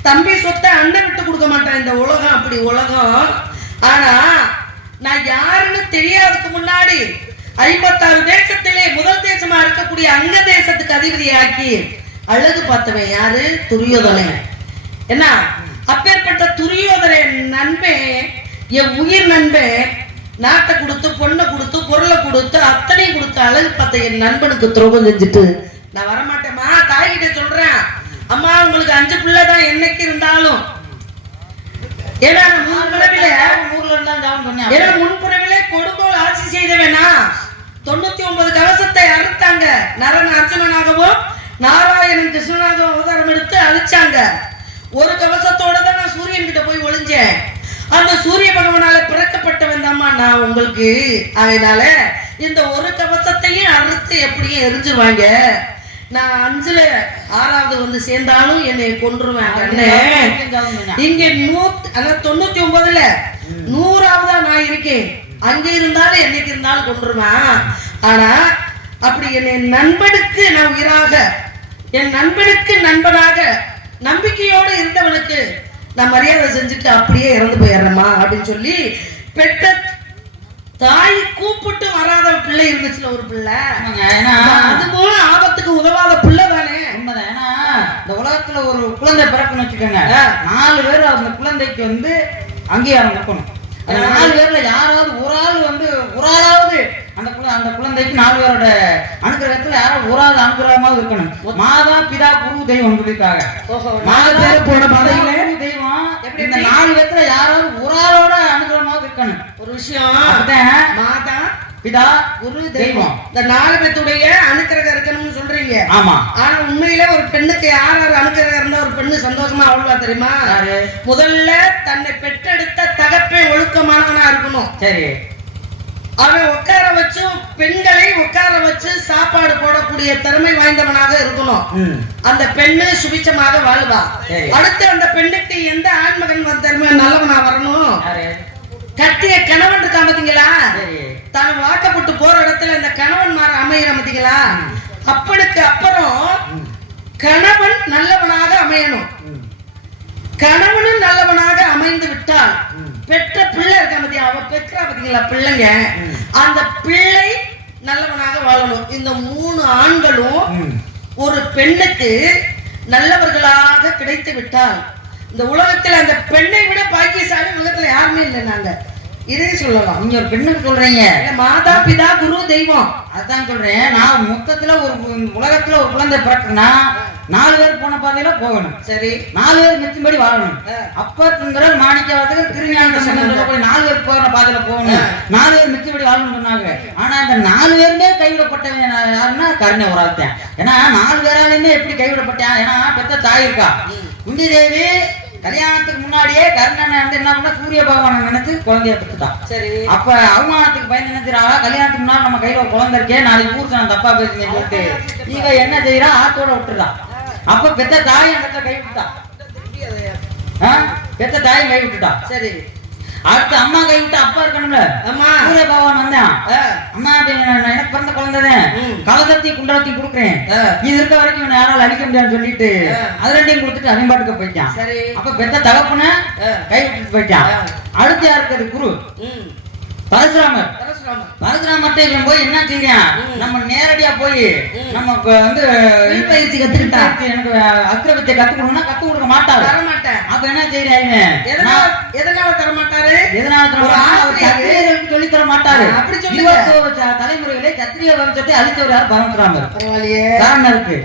தம்பி சொத்தை அண்ணன் விட்டு கொடுக்க மாட்டேன். இந்த உலகம் அப்படி உலகம். ஆனா நான் யாருன்னு தெரியாததுக்கு முன்னாடி 56 தேசத்திலே முதல் தேசமா இருக்கக்கூடிய அங்க தேசத்துக்கு அதிபதி ஆக்கி அழகு பார்த்தவன் யாரு? துரியோதனன். என்ன அப்பேற்பட்ட துரியோதனன் நண்பே, என் உயிர் நண்பே, நாட்டை கொடுத்து பொண்ணை கொடுத்து பொருளை கொடுத்து அத்தனையும் கொடுத்து அழகு பார்த்த என் நண்பனுக்கு துரோகம் செஞ்சுட்டு நான் வரமாட்டேமா. தாய்கிட்ட சொல்றேன், அம்மா உங்களுக்கு 5 பிள்ளை தான் என்னைக்கு இருந்தாலும், ஏன்னா முன்புறவிலே கொடுங்கோல் ஆட்சி செய்தவேனா 99 கவசத்தை அறுத்தாங்க. நரன் அர்ஜுனனாகவும் நாராயணன் கிருஷ்ணனாகவும் அவதாரம் எடுத்து அழிச்சாங்க. ஒரு கவசத்தோட தான் நான் சூரியன் கிட்ட போய் ஒளிஞ்சேன். அந்த சூரிய பகவானால பிறக்கப்பட்டவன் தாம்மா நான் உங்களுக்கு. அதனால இந்த ஒரு கவசத்தையும் அறுத்து எப்படியும் எரிஞ்சிருவாங்க. நான் 5ல 6வது சேர்ந்தாலும் என்னை கொன்றுவேன். இங்க 99ல 100ஆவதா நான் இருக்கேன். அங்க இருந்தாலும் என்னைக்கு இருந்தாலும் கொன்றுவேன். ஆனா அப்படி என் நண்பனுக்கு நான் உயிராக, என் நண்பனுக்கு நண்பனாக நம்பிக்கையோடு இருந்தவனுக்கு நான் மரியாதை செஞ்சுட்டு அப்படியே இறந்து போயிடுறேம்மா அப்படின்னு சொல்லி பெற்ற தாய் கூப்பிட்டு வராத பிள்ளை இருந்துச்சுல ஒரு பிள்ளை, அது போல ஆபத்துக்கு உதவாத பிள்ளை தானே. உண்மைதான். ஏன்னா இந்த உலகத்துல ஒரு குழந்தை பிறக்குன்னு வச்சுக்கோங்க, 4 பேர் அந்த குழந்தைக்கு அங்கீகாரம் கொடுக்கணும். அந்த 4 பேர்ல யாராவது ஒரு ஆளாவது அந்த குழந்தைக்கு 4 பேரோட அனுகிரகத்துல யாராவது ஒரு ஆள் அனுகிரகமாவது இருக்கணும். மாதா பிதா குரு தெய்வம் சொல்லிருக்காங்க. மாதா போன பாதையில தெய்வம் இந்த 4 பேத்துல யாராவது ஒரு ஆளோட அனுகிரகமாக இருக்கணும். ஒரு விஷயம் மாதா பிதா குரு தெய்வம் இந்த 4 பேத்துடைய அனுக்கிரகம் இருக்கணும்னு சொல்றீங்க. ஆமா. ஆனா உண்மையில ஒரு பெண்ணுக்கு யார் அனுக்கிரகம் இருந்தா ஒரு பெண்ணு சந்தோஷமா வாழ்வா தெரியுமா? முதல்ல தன்னை பெற்றெடுத்த தகப்பே ஒழுக்கமானவனா இருக்கணும். சரி. அவன் உட்கார வச்சு பெண்களை உட்கார வச்சு சாப்பாடு போடக்கூடிய திறமை வாய்ந்தவனாக இருக்கணும். அந்த பெண்ணு சுபிச்சமாக வாழ்வா. அடுத்து அந்த பெண்ணுக்கு எந்த ஆண்மகன் திறமை நல்லவனா வரணும்? கட்டிய கணவன் இருக்கா பாத்தீங்களா? தான் வாக்கப்பட்டு போற இடத்துல இந்த கணவன் அமையிற பாத்தீங்களா? அப்பனுக்கு அப்புறம் கணவன் நல்லவனாக அமையணும். கணவனும் நல்லவனாக அமைந்து விட்டால் பெற்ற பிள்ளை இருக்கா பத்தியா? அவ பெற்றா பாத்தீங்களா பிள்ளைங்க, அந்த பிள்ளை நல்லவனாக வாழணும். இந்த 3 ஆண்களும் ஒரு பெண்ணுக்கு நல்லவர்களாக கிடைத்து விட்டால் இந்த உலகத்துல அந்த பெண்ணை விட பாக்கியசாலி உலகத்துல யாருமே இல்லை. நாங்க இதே சொல்லலாம். நீங்க ஒரு பெண்ணுக்கு சொல்றீங்க, மாதா பிதா குரு தெய்வம், அதான் சொல்றேன். நான் மொத்தத்துல ஒரு உலகத்துல ஒரு குழந்தை பிறக்குன்னா 4 பேர் போன பாதையில போகணும். சரி, 4 பேர் மிச்சம்படி வாழணும். அப்பர் சுந்தரர் மாணிக்க வாசகர் திருஞான சம்பந்தர் 4 பேர் போற பாதையில போகணும், 4 பேர் மிச்சம்படி வாழணும்னு சொன்னாங்க. ஆனா இந்த 4 பேருமே கைவிடப்பட்டவன் யாருன்னா கருணை ஒரு ஆள்தான். ஏன்னா 4 பேராலுமே எப்படி கைவிடப்பட்டான்? ஏன்னா பெத்த தாய் இருக்கா குந்தி தேவி, கல்யாணத்துக்கு முன்னாடியே கர்ணனை வந்து என்ன பண்ண சூரிய பகவானை நினைச்சு குழந்தைய பெற்றுட்டான். சரி, அப்ப அவமானத்துக்கு பயந்து நினைச்சிடாங்க, கல்யாணத்துக்கு முன்னாடி நம்ம கையில ஒரு குழந்தை இருக்கே, நாளைக்கு ஊர்ச்சான் தப்பா பேசுங்க போட்டு இவ என்ன செய்யறா, ஆத்தோட விட்டுறான். அப்ப பெத்த தாய் அந்த கை விட்டுட்டான், பெத்த தாயும் கை விட்டுட்டான். சரி, அடுத்து அம்மா கை விட்டு அப்பா இருக்கணும்ல. சூரிய பகவான் வந்தான், அம்மா எனக்கு பிறந்த குழந்தைதான், கலசத்தையும் குண்டலத்தையும் கொடுக்குறேன், இது இருக்க வரைக்கும் இவனை யாராலும் அழிக்க முடியாதுன்னு சொல்லிட்டு அது 2யும் கொடுத்துட்டு அவன் பாட்டுக்கு போயிட்டான். அப்ப பெத்த தகப்பன கை விட்டுட்டு போயிட்டான். அடுத்து யாருக்கு? அது குரு பரசுராமர். பரசுராமர்ட்ட இவன் போய் என்ன செய்யறான், நம்ம நேரடியா போய் நம்ம வந்து பயிற்சி கத்துக்கிட்டா எனக்கு அஸ்திர வித்தை கத்துக்கணும்னா கத்து கொடுக்க மாட்டாரு. அப்ப என்ன செய்யறாங்க, எதனால தர மாட்டாரு? சொல்லி தர மாட்டாரு. அப்படி சொல்லி 21 தலைமுறைகளை சத்திரிய வம்சத்தை அழித்தவர் யார்? பரசுராமர். காரணம் இருக்கு,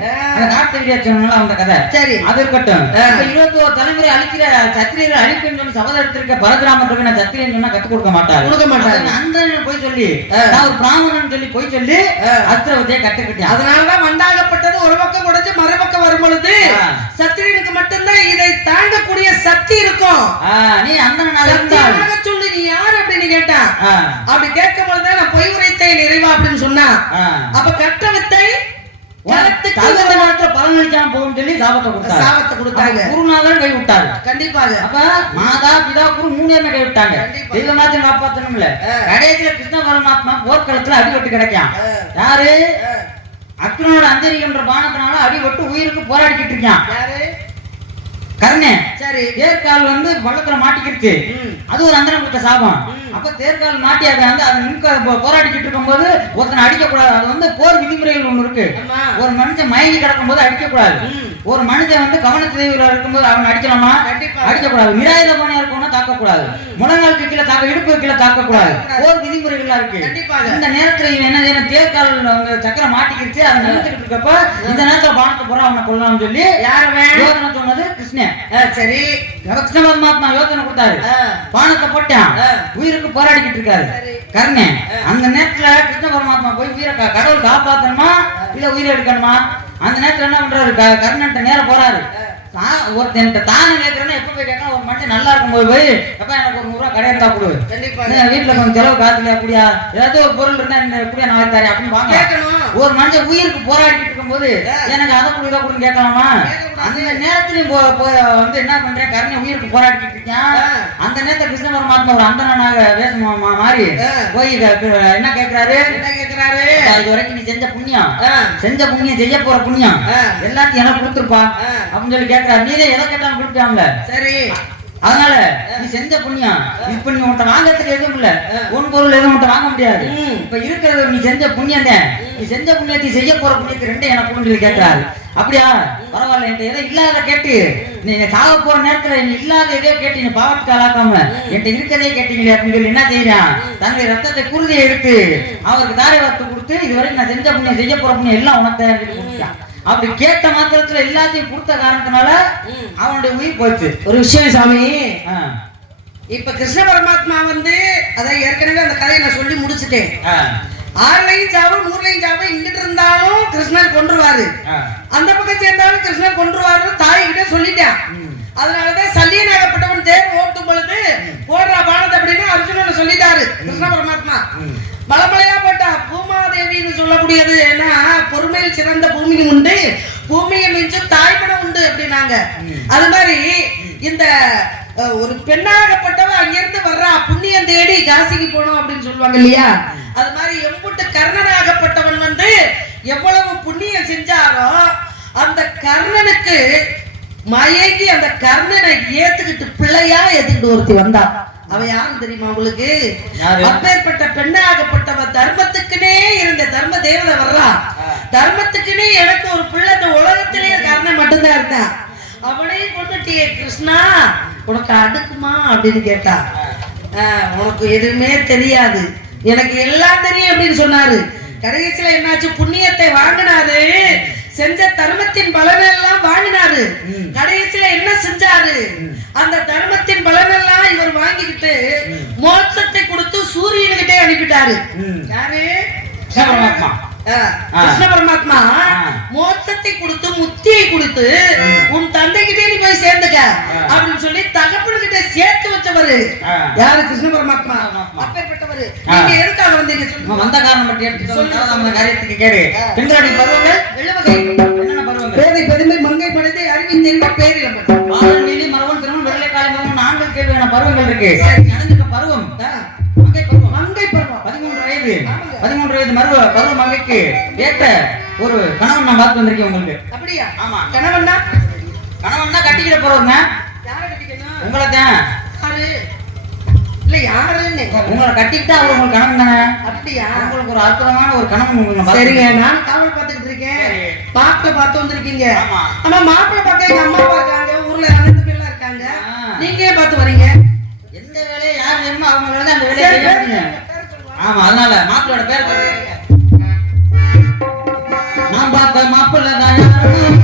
அந்த கதை. சரி, அது இருக்கட்டும். 21 தலைமுறை அழிக்கிற சத்திரியரை அழிப்புன்னு சொல்லி சபதம் எடுத்திருக்க பரசுராமர் நான் சத்திரியன் சொன்னா கத்து கொடுக்க மாட்டாரு. அந்த போய் சொல்லி நான் ஒரு பிராமணன் சொல்லி போய் சொல்லி அஸ்திரவத்தையை கட்டுக்கிட்டேன். அதனாலதான் மண்டாகப்பட்டது ஒரு பக்கம் உடைச்சு மறுபக்கம் வரும் பொழுது சத்திரியனுக்கு மட்டும்தான் இதை தாங்கக்கூடிய சக்தி இருக்கும். நீ அந்த சொல்லி நீ யாரு அப்படின்னு கேட்டான். அப்படி கேட்கும் பொழுதுதான் நான் பொய் உரைத்தேன் நிறைவா அப்படின்னு சொன்னா. அப்ப கட்ட வித்தை பலனளிக்காம போகும் சொல்லி சாபத்தை கொடுத்தாங்க. குருநாதன் கை விட்டாரு. கண்டிப்பாக. அப்ப மாதா பிதா குரு 3 பேருமே கை விட்டாங்க. தெய்வமாச்சும் காப்பாத்தணும்ல. கடைசியில கிருஷ்ண பரமாத்மா போர்க்களத்துல அடிபட்டு கிடைக்கான். யாரு? அக்னோட அந்தரிகன்ற பானத்தினால அடிபட்டு உயிருக்கு போராடிக்கிட்டு இருக்கான். யாரு? கர்ணே. சரி, தேர்கால் வந்து பள்ளத்துல மாட்டிக்கிடுச்சு, அது ஒரு அந்தரம் கொடுத்த சாபம். அப்ப தேர்கால் மாட்டி அதை வந்து அதை நிற்க போராடிக்கிட்டு இருக்கும் போது ஒருத்தனை அடிக்க கூடாது. அது வந்து போர் விதிமுறைகள் ஒண்ணு இருக்கு. ஒரு மனுஷன் மயங்கி கிடக்கும் போது அடிக்க கூடாது. ஒரு மனுஷன் வந்து கவனச்சிதைவுல இருக்கும்போது அவன் அடிக்கலாமா? அடிக்க கூடாது. நிராயுத பாணியா இருக்கணும்னா தாக்க கூடாது. முழங்காலுக்கு கீழே தாக்க, இடுப்பு கீழே தாக்க கூடாது. போர் விதிமுறைகள்லாம் இருக்கு. இந்த நேரத்துல இவன் என்ன செய்யணும், தேர்கால் சக்கரம் மாட்டிக்கிடுச்சு, அதை நிறுத்திக்கிட்டு இருக்கப்ப இந்த நேரத்துல பானத்தை போற அவனை கொள்ளலாம்னு சொல்லி யோசனை சொன்னது கிருஷ்ணன். சரி, கிருஷ்ண பரமாத்மா யோசனை கொடுத்தாரு, பானத்தை போட்டான், உயிருக்கு போராடிக்கிட்டு இருக்காரு கர்ணன். அந்த நேரத்துல கிருஷ்ண பரமாத்மா போய் உயிரை கடவுள் காப்பாத்தணுமா இல்ல உயிரை எடுக்கணுமா? அந்த நேரத்துல என்ன பண்றாரு, கர்ணன்ட்ட நேரம் போறாரு. ஒருத்தன் தானே கேட்கறேன்னா எப்ப போய் கேட்கலாம், ஒரு மனுஷன் நல்லா இருக்கும் போது போய் எப்ப எனக்கு ஒரு 100 ரூபா கடையெடுத்தா கொடு, வீட்டுல கொஞ்சம் செலவு காசுலையா கூடியா, ஏதாவது ஒரு பொருள் இருந்தா இந்த கூடிய நாளைக்கு தாரேன் அப்படின்னு வாங்க. ஒரு மனுஷன் உயிருக்கு போராடிட்டு இருக்கும் போது எனக்கு அதை கூட இதை கூட கேட்கலாமா? அந்த நேரத்திலையும் வந்து என்ன பண்றேன், கர்ணன் உயிருக்கு போராடிக்கிட்டு இருக்கான். அந்த நேரத்துல கிருஷ்ண பரமாத்மா ஒரு அந்தனாக வேஷம் மாறி போய் என்ன கேட்கிறாரு, இது வரைக்கும் நீ செஞ்ச புண்ணியம் செய்ய போற புண்ணியம் எல்லாத்தையும் எனக்கு கொடுத்துருப்பா அப்படின்னு சொல்லி கேட்கிறாரு. நீதே எதை கேட்டாலும் கொடுப்பாங்கல்ல. சரி, அதனால நீ செஞ்ச புண்ணியம் இப்ப நீ உன்ட்ட வாங்கறதுக்கு எதுவும் இல்ல, உன் பொருள் எதுவும் உன்ட்ட வாங்க முடியாது. இப்ப இருக்கிறது நீ செஞ்ச புண்ணியம் தான், நீ செஞ்ச புண்ணியத்தை செய்ய போற புண்ணியத்தை 2 எனக்கு சொல்லி கேட்கிறாரு. அப்படியா, பரவாயில்ல, என்கிட்ட எதை இல்லாத கேட்டு நீங்க சாக போற நேரத்துல நீ இல்லாத எதையோ கேட்டு நீ பாவத்துக்கு ஆளாக்காம என்கிட்ட இருக்கிறதே கேட்டீங்களே அப்படின்னு சொல்லி என்ன செய்யறான், தன்னுடைய ரத்தத்தை குருதியை எடுத்து அவருக்கு தாரை வார்த்து கொடுத்து இதுவரைக்கும் நான் செஞ்ச புண்ணியம் செய்ய போற புண்ணியம் எல்லாம் உனக்கு கொடுத்தான். அப்படி கேட்ட மாத்திரத்துல எல்லாத்தையும் கொடுத்த காரணத்தினால அவனுடைய உயிர் போச்சு. ஒரு விஷயம் சாமி, ஆ. இப்ப கிருஷ்ண பரமாத்மா வந்து அதான் ஏற்கனவே அந்த கதையை நான் சொல்லி முடிச்சுட்டேன். 6லையும் சாவு 100லையும் சாவு இங்கிட்டு இருந்தாலும் கிருஷ்ணர் கொன்றுவாரு, அந்த பக்கம் சேர்ந்தாலும் கிருஷ்ணர் கொன்றுவாரு தாய் கிட்ட சொல்லிட்டான். அதனாலதான் சல்லியனாகப்பட்டவன் தேர் ஓட்டும் பொழுது போடுறா பானது அப்படின்னு அர்ஜுனன் சொல்லிட்டாரு கிருஷ்ண பரமாத்மா. மலமலையா போட்டா பூமாதேவின்னு சொல்லக்கூடியது ஏன்னா பொறுமையில் சிறந்த பூமியும் உண்டு, பூமியை மிஞ்சும் தாய்மனம் உண்டு அப்படின்னாங்க. அது மாதிரி இந்த ஒரு பெண்ணாகப்பட்டவ அங்கிருந்து வர்றா புண்ணியம் தேடி காசிக்கு போனோம் அப்படின்னு சொல்லுவாங்க இல்லையா, அது மாதிரி எம்புட்டு கர்ணனாகப்பட்டவன் வந்து எவ்வளவு புண்ணியம் செஞ்சாரோ அந்த கர்ணனுக்கு மயங்கி அந்த கர்ணனை ஏத்துக்கிட்டு பிள்ளையா ஏத்துக்கிட்டு ஒருத்தி வந்தா. அவ யாரும் தெரியுமா உங்களுக்கு? அப்பேற்பட்ட பெண்ணாகப்பட்டவ தர்மத்துக்குனே இருந்த தர்ம தேவதை வர்றா. தர்மத்துக்குனே எனக்கு ஒரு பிள்ளை இந்த உலகத்திலேயே கர்ணன் மட்டும்தான் இருந்தான். அவனையும் கொண்டுட்டியே கிருஷ்ணா உனக்கு அடுக்குமா அப்படின்னு கேட்டா. உனக்கு எதுவுமே தெரியாது, எனக்கு எல்லாம் தெரியும் அப்படின்னு சொன்னாரு. கடைசியில என்னாச்சு, புண்ணியத்தை வாங்கினாரு, செஞ்ச தர்மத்தின் பலனெல்லாம் வாங்கினாரு. கடைசியில என்ன செஞ்சாரு, அந்த தர்மத்தின் பலனெல்லாம் இவர் வாங்கிக்கிட்டு மோட்சத்தை கொடுத்து சூரியன்கிட்டே அனுப்பிட்டாரு. யாரு? கிருஷ்ண பரமாத்மா மோட்சத்தை கொடுத்து முத்தியை கொடுத்து உன் தந்தைகிட்டே நீ போய் சேர்ந்துக்க அப்படின்னு சொல்லி தகப்பனுக்கிட்ட சேர்த்து வச்சவரு யாரு? கிருஷ்ண பரமாத்மா. அப்பேற்பட்டவரு. நீங்க எதுக்காக வந்தீங்க சொல்லுங்க. வந்த காரணம் பற்றி எடுத்துக்கோங்க. காரியத்துக்கு கேடு. பெண்களுடைய பருவங்கள் வெள்ளவகை என்னென்ன பருவங்கள்? பேதை பெருமை மங்கை படைத்தை அறிவி தெரிந்த பேரில் ஆடல் நீலி மரவன் திருமணம் வெள்ளை காலை மரவன் 4 கேள்வியான பருவங்கள் இருக்கு. நடந்துக்க பருவம் மங்கை பருவம். மங்கை பருவம் 13 வயது. 13 வயது பருவ மங்கைக்கு ஏற்ற ஒரு கணவன் நான் பார்த்து வந்திருக்கேன் உங்களுக்கு. அப்படியா? ஆமா. கணவன்னா கட்டிக்கிற போறவங்க. யார கட்டிக்கணும்? உங்களை தான். யாரு? இல்ல யாருன்னு உங்களை கட்டிக்கிட்டா அவர் உங்களுக்கு கணவன் தானே. அப்படியா? உங்களுக்கு ஒரு அற்புதமான ஒரு கணவன் உங்களுக்கு. சரிங்க, நான் காவல் பார்த்துக்கிட்டு இருக்கேன். மாப்பிள்ளை பார்த்து வந்திருக்கீங்க. ஆமா, மாப்பிள்ளை பார்க்க எங்க அம்மா அப்பா இருக்காங்க, ஊர்ல அனைத்து பேர்லாம் இருக்காங்க. நீங்க ஏன் பார்த்து வரீங்க? எந்த வேலையை யார் வேணுமோ அவங்க வேலை அந்த வேலையை செய்யறீங்க. ஆமா, அதனால மாப்பிள்ளையோட பேர் சொல்லுங்க. நான் பார்த்த மாப்பிள்ளை தான் யாரும்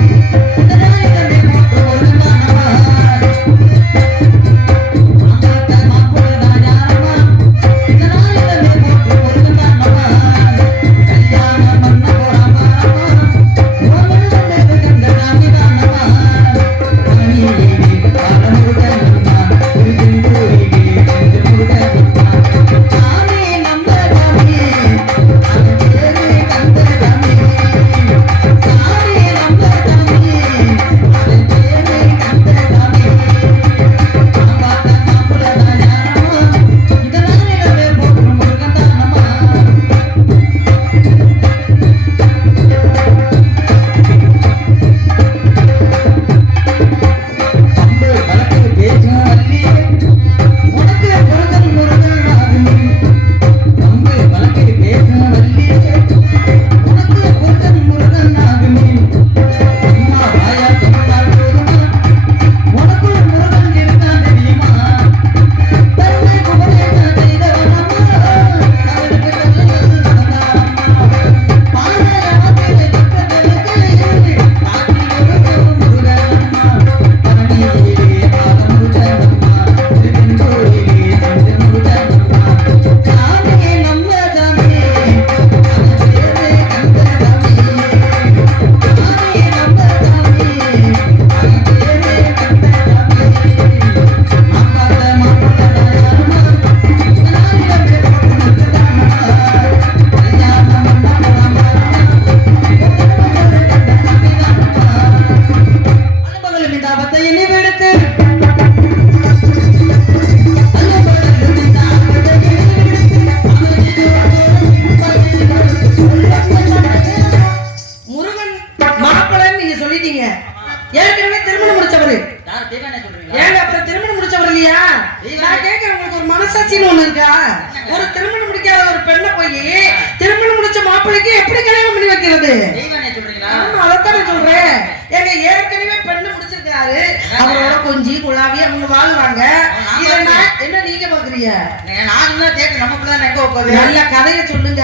நல்ல கதையை சொல்லுங்க.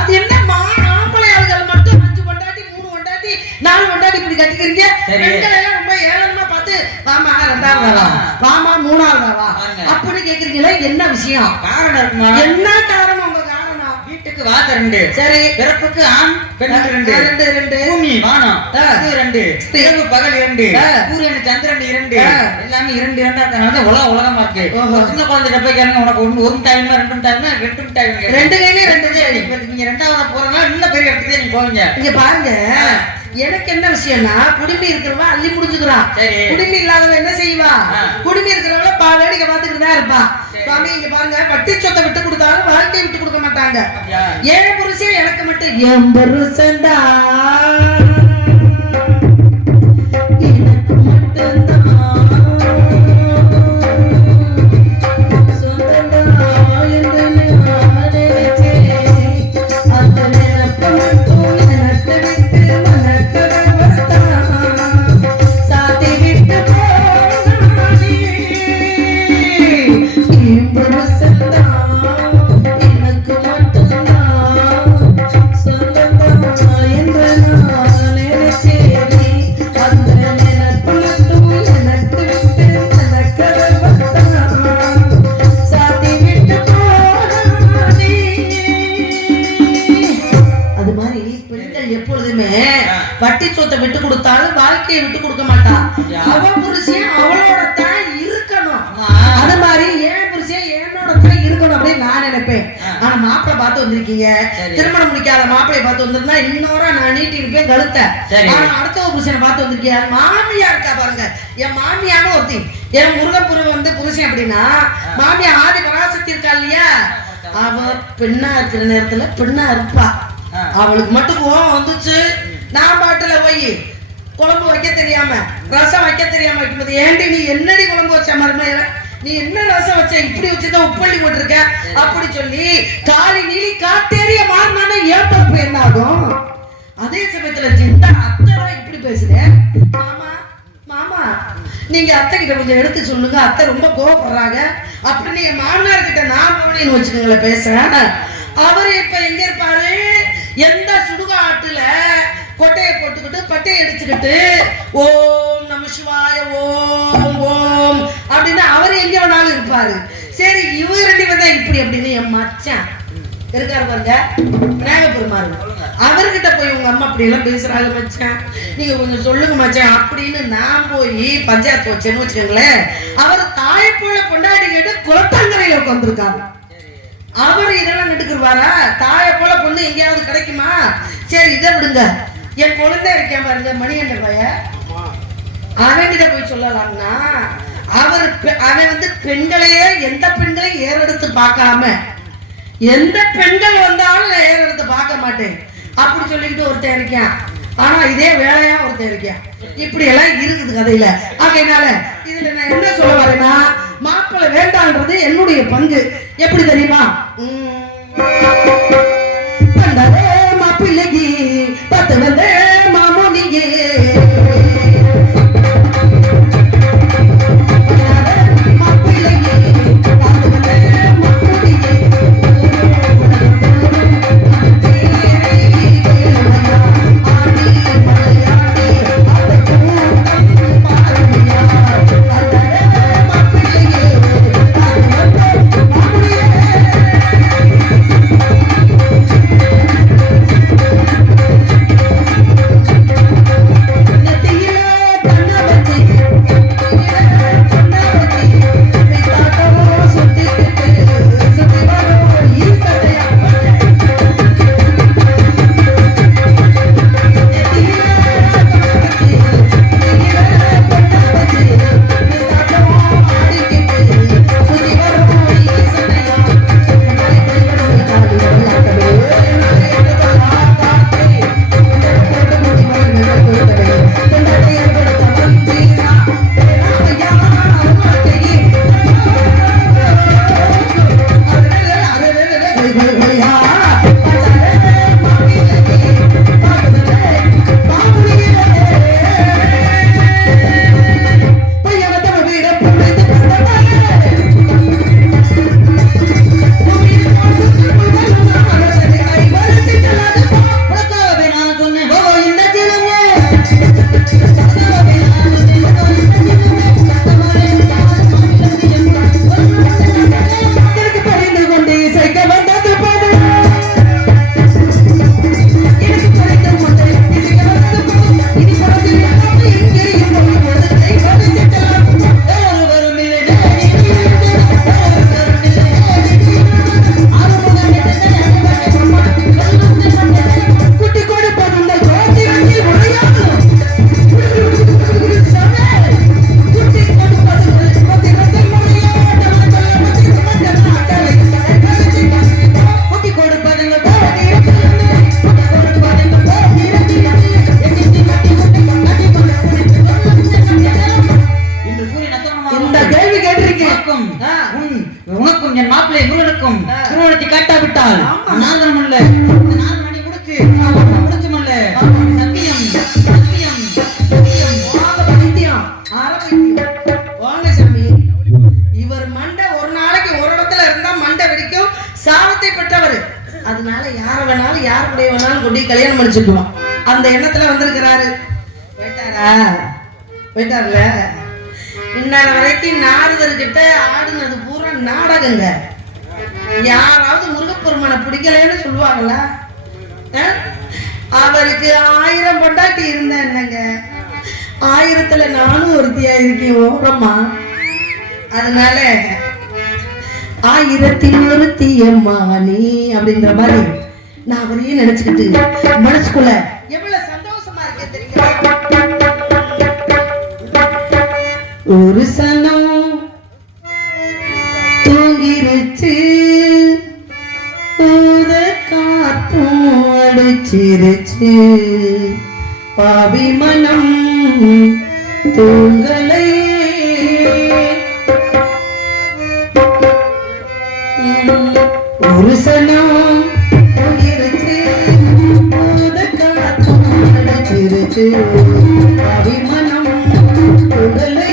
அது என்ன மாப்பிள்ளை ஆளுகள் மட்டும் 5 பொண்டாட்டி 3 பொண்டாட்டி நானும் கொண்டாடி இப்படி கட்டிக்கிறீங்க சரி. பெண்கள் எல்லாம் ரொம்ப ஏளனமா பார்த்து வாமா ரெண்டாவதா வாமா மூணாவதாவா அப்படின்னு கேக்குறீங்களா? என்ன விஷயம்? காரணம் இருக்குமா? என்ன காரணம்? உங்க காரணம் வீட்டுக்கு வாசல் 2, சரி, பிறப்புக்கு ஆண் பெண்ணுக்கு 2, 2 பூமி வானம் அது 2, இரவு பகல் 2, சூரியன் சந்திரன் 2, எல்லாமே 2 2 உலகமா இருக்கு. ஒரு சின்ன குழந்தை போய் கேளுங்க, உனக்கு ஒரு டைம் 2 டைம் 2 டைம் 2 கையில 2 நீங்க 2வது போறதுனால இன்னும் பெரிய இடத்துக்கு நீங்க போவீங்க. இங்க பாருங்க, எனக்கு என்ன விஷயம்னா குடுமி இருக்கிறவன் அள்ளி முடிஞ்சுக்கிறான், குடுமி இல்லாதவன் என்ன செய்வான்? குடுமி இருக்கிறவங்கள வேடிக்கை பார்த்துக்கிட்டு தான் இருப்பான். சுவாமி இங்க பாருங்க, பட்டி சொத்தை விட்டு கொடுத்தாலும் வாழ்க்கையை விட்டு கொடுக்க மாட்டாங்க. ஏன் புருஷன் எனக்கு மட்டும் என் புருஷன்டா எனக்கு மட்டும்தான் சொந்தண்டா என்று நான் நினைச்சேன். அந்த நினைப்பு மட்டும் எனக்கு விட்டு மனக்கடவத்தான் சாத்தி விட்டு போனானே. என் புருஷன்தான் எனக்கு மட்டும்தான் சொந்தண்டா என்று நான் நினைச்சேன். அந்த நினைப்பு மட்டும் எனக்கு விட்டு மனக்கடவத்தான் சாத்தி விட்டு போனானே. அது மாதிரி பெண்கள் எப்பொழுதுமே வட்டி சொத்தை விட்டு கொடுத்தாலும் வாழ்க்கையை விட்டு கொடுக்க மாட்டா. அவ புருஷன் அவளோட தான் இருக்கணும். அது மாதிரி ஏன் புருஷன் என்னோட தான் இருக்கணும் அப்படின்னு நான் நினைப்பேன். ஆனா மாப்பிள்ளை பார்த்து வந்திருக்கீங்க, திருமணம் முடிக்காத மாப்பிள்ளைய பார்த்து வந்திருந்தா இன்னொரு நான் நீட்டி இருப்பேன் கழுத்த. ஆனா அடுத்த புருஷனை பார்த்து வந்திருக்கீங்க, மாமியா இருக்கா பாருங்க. என் மாமியான்னு ஒருத்தி, என் முருகன் வந்து புருஷன் அப்படின்னா மாமியா ஆதி பராசக்தி இருக்கா இல்லையா, அவ பெண்ணா இருக்கிற நேரத்துல பெண்ணா இருப்பா. அவளுக்கு மட்டும் கோவம் வந்துச்சு, நான் பாட்டுல போய் குழம்பு வைக்க தெரியாம ரசம் வைக்க தெரியாம வைக்கும்போது, ஏண்டி நீ என்னடி குழம்பு வச்ச மருமையில, நீ என்ன ரசம் வச்ச, இப்படி வச்சுதான் உப்பள்ளி போட்டிருக்க அப்படி சொல்லி காலி நீலி காட்டேரிய மாறினானே ஏன் தப்பு என்ன ஆகும்? அதே சமயத்துல சின்ன அத்தை இப்படி பேசுறேன், மாமா மாமா நீங்க அத்தை கிட்ட கொஞ்சம் எடுத்து சொல்லுங்க, அத்தை ரொம்ப கோவப்படுறாங்க அப்படின்னு என் மாமனார் கிட்ட நான் போனேன்னு வச்சுக்கோங்களேன் பேசுறேன். அவரு இப்ப எங்க இருப்பாரு? எந்த சுடுகாட்டுல கொட்டையை போட்டுக்கிட்டு பட்டையை அடிச்சுக்கிட்டு ஓம் நம சிவாய ஓம் ஓம் அப்படின்னு அவரு எங்க வேணாலும் இருப்பாரு. சரி இவங்க 2 பேரும் தான் இப்படி அப்படின்னு என் மச்சான் இருக்காரு பாருங்க, விநாயகபெருமாறு, அவர்கிட்ட போய் உங்க அம்மா அப்படி எல்லாம் பேசுறாங்க மச்சான், நீங்க கொஞ்சம் சொல்லுங்க மச்சான் அப்படின்னு நான் போய் பஞ்சாயத்து வச்சேன்னு வச்சுக்கோங்களேன். அவர் தாய் போல கொண்டாடி கேட்டு குளத்தங்கரையில உட்காந்துருக்காரு. அவர் இதெல்லாம் நட்டுக்குவாரா? தாயை போல பொண்ணு எங்கேயாவது கிடைக்குமா? சரி இதை விடுங்க, என் குழந்தை இருக்கேன் பாருங்க மணிகண்ட பைய, அவன்கிட்ட போய் சொல்லலாம்னா அவன் வந்து பெண்களையே எந்த பெண்களையும் ஏறெடுத்து பார்க்காம, எந்த பெண்கள் வந்தாலும் நான் ஏறெடுத்து பார்க்க மாட்டேன் அப்படி சொல்லிக்கிட்டு ஒருத்தன் இருக்கான். ஆனா இதே வேலையா ஒருத்தன் இருக்கான். இப்படி எல்லாம் இருக்குது கதையில. ஆகையினால இதுல நான் என்ன சொல்ல வரேன்னா, மாப்பிள்ளை வேண்டான்றது என்னுடைய பங்கு. எப்படி தெரியுமா? மாப்பிள்ளைக்கு 10 வந்து மாமோனியே உங்களுக்கும் என் மாப்பிள்ளை முருகனுக்கும் திருமணத்தை காட்டாவிட்டால் நாதனம் அல்ல நாதனம் அடி கொடுத்து முடிச்சுமல்ல சத்தியம் சத்தியம் சத்தியம் வாங்க சாமி. இவர் மண்டை ஒரு நாளைக்கு ஒரு இடத்துல இருந்தா மண்டை வெடிக்கும். சாபத்தை பெற்றவர். அதனால யார வேணாலும் யாருடைய வேணாலும் கொண்டு கல்யாணம் பண்ணிச்சுக்குவோம். அந்த எண்ணத்துல வந்திருக்கிறாரு. போயிட்டார்ல. இன்னொரு வரைக்கும் நாரதர்கிட்ட ஆடுனது பூரா நாடகங்க. யாராவது முருகப்பெருமானை பிடிக்கலன்னு சொல்லுவாங்களா? அவருக்கு 1000 பொண்டாட்டி இருந்த என்னங்க, 1000த்துல நானும் ஒருத்தியா இருக்கேன் ஓரம்மா. அதனால 1000த்தில் ஒருத்தி அம்மா நீ அப்படின்ற மாதிரி நான் அவரையும் நினைச்சுக்கிட்டு மனசுக்குள்ள எவ்வளவு சந்தோஷமா இருக்கேன் தெரியுமா? ஒரு சனம் தூங்கிருச்சு, ஊத காத்தும் அடிச்சிருச்சு, பாவி மனம் தூங்கலை. ஒரு சனம் தூங்கிருச்சு, ஊத காத்தும் அடிச்சிருச்சு, பாவி மனம் தூங்கலை.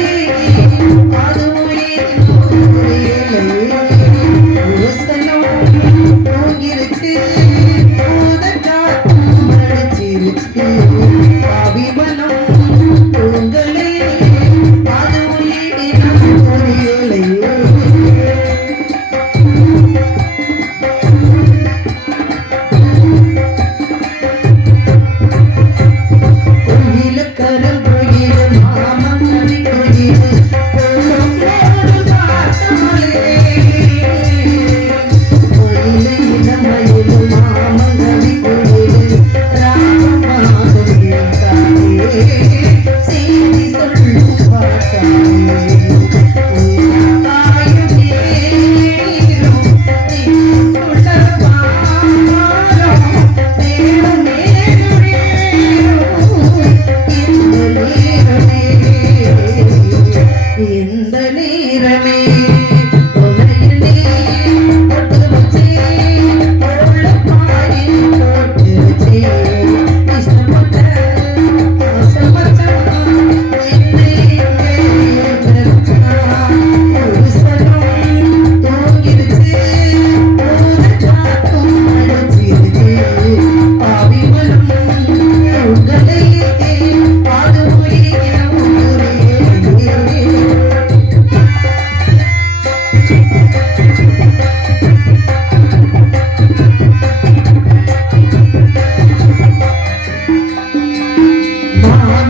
Mama